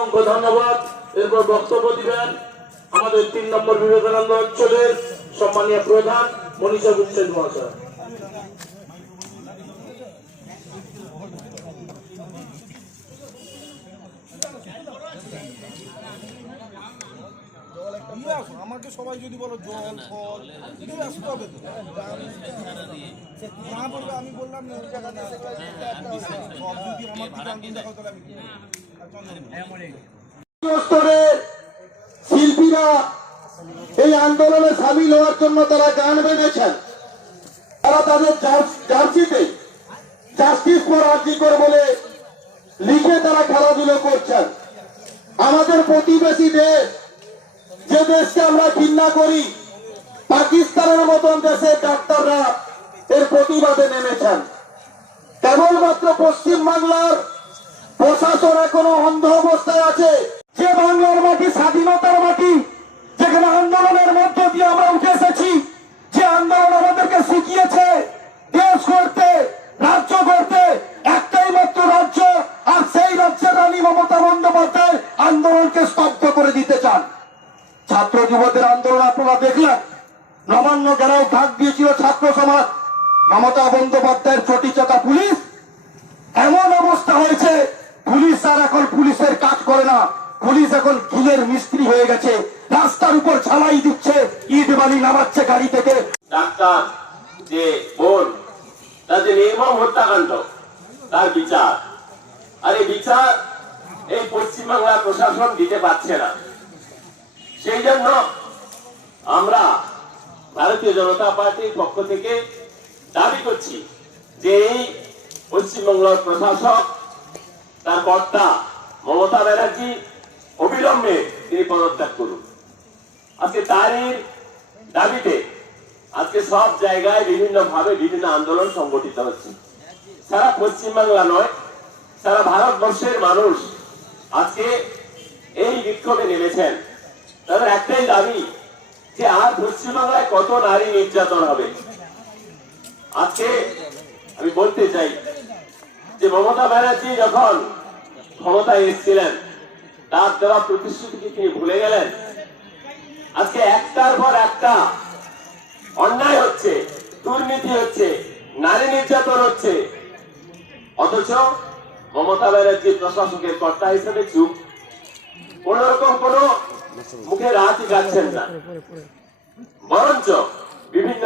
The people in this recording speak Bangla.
অসংখ্য ধন্যবাদ। এরপর বক্তব্য দিবেন আমাদের তিন নম্বর বিবেকানন্দ অঞ্চলের সম্মানীয় প্রধান মনীষা গুচ্ছেন মহাশয়। আমাকে সবাই যদি বলো জল ফল দিয়ে আসতে হবে তো। বলবে, আমি বললাম আমার দিকে তাহলে আমি শিল্পীরা এই আন্দোলনে সামিল হওয়ার জন্য তারা গান বেঁধেছেন। তারা তাদের জার্সিতে জাস্টিস ফর আর্জিকর বলে লিখে তারা খেলাধুলো করছেন। আমাদের প্রতিবেশী দেশ যে দেশকে আমরা ঘৃণা করি, পাকিস্তানের মতন দেশের ডাক্তাররা এর প্রতিবাদে নেমেছেন। কেবলমাত্র পশ্চিম বাংলার প্রশাসন এখনও অন্ধ অবস্থায় আছে। যে বাংলার মাটি স্বাধীনতার মাটি, যেখানে আন্দোলনের মধ্য দিয়ে আমরা উঠে এসেছি, যে আন্দোলন আমাদেরকে শিখিয়েছে দেশ করতে রাজ্য করতে একটাই মাত্র রাজ্য, আর সেই রাজ্যের রানী মমতা বন্দ্যোপাধ্যায় আন্দোলনকে স্তব্ধ করে দিতে চান। ছাত্র যুবদের আন্দোলন আপনারা দেখলেন। নবান্ন গেরাও ডাক দিয়েছিল ছাত্র সমাজ। মমতা বন্দ্যোপাধ্যায়ের চটি চাকা পুলিশ এমন অবস্থা হয়েছে পুলিশ আর এখন পুলিশের কাজ করে না পুলিশ এখন গিলের মিস্ত্রি হয়ে গেছে। রাস্তার উপর ছালাই দিচ্ছে। ইট বালি নামাচ্ছে গাড়ি থেকে। ডাক্তার, যে বোন, তার যে নির্মম হত্যাকাণ্ড, তার বিচার। আর এই বিচার এই পশ্চিমবাংলা প্রশাসন দিতে পারছে না। সেই জন্য আমরা ভারতীয় জনতা পার্টির পক্ষ থেকে দাবি করছি যে এই পশ্চিমবাংলার প্রশাসক, তার কর্তা মমতা ব্যানার্জি অবিলম্বে তিনি পদত্যাগ করুন। আজকে তারই দাবিতে আজকে সব জায়গায় বিভিন্ন ভাবে বিভিন্ন আন্দোলন সংগঠিত হচ্ছে। সারা পশ্চিমবাংলা নয়, সারা ভারতবর্ষের মানুষ আজকে এই বিক্ষোভে নেমেছেন। তাদের একটাই দাবি যে আর পশ্চিমবাংলায় কত নারী নির্যাতন হবে। আজকে আমি বলতে চাই যে মমতা ব্যানার্জি যখন ক্ষমতায় এসেছিলেন তার দেওয়া প্রতিশ্রুতিকে তিনি ভুলে গেলেন? আজকে একটার পর একটা অন্যায় হচ্ছে, দুর্নীতি হচ্ছে, নারী নির্যাতন হচ্ছে। অথচ মমতা ব্যানার্জি প্রশাসকের কর্তা হিসেবে চুপ। কোন রকম কোন মুখে রাতই যাচ্ছেন না। বরঞ্চ বিভিন্ন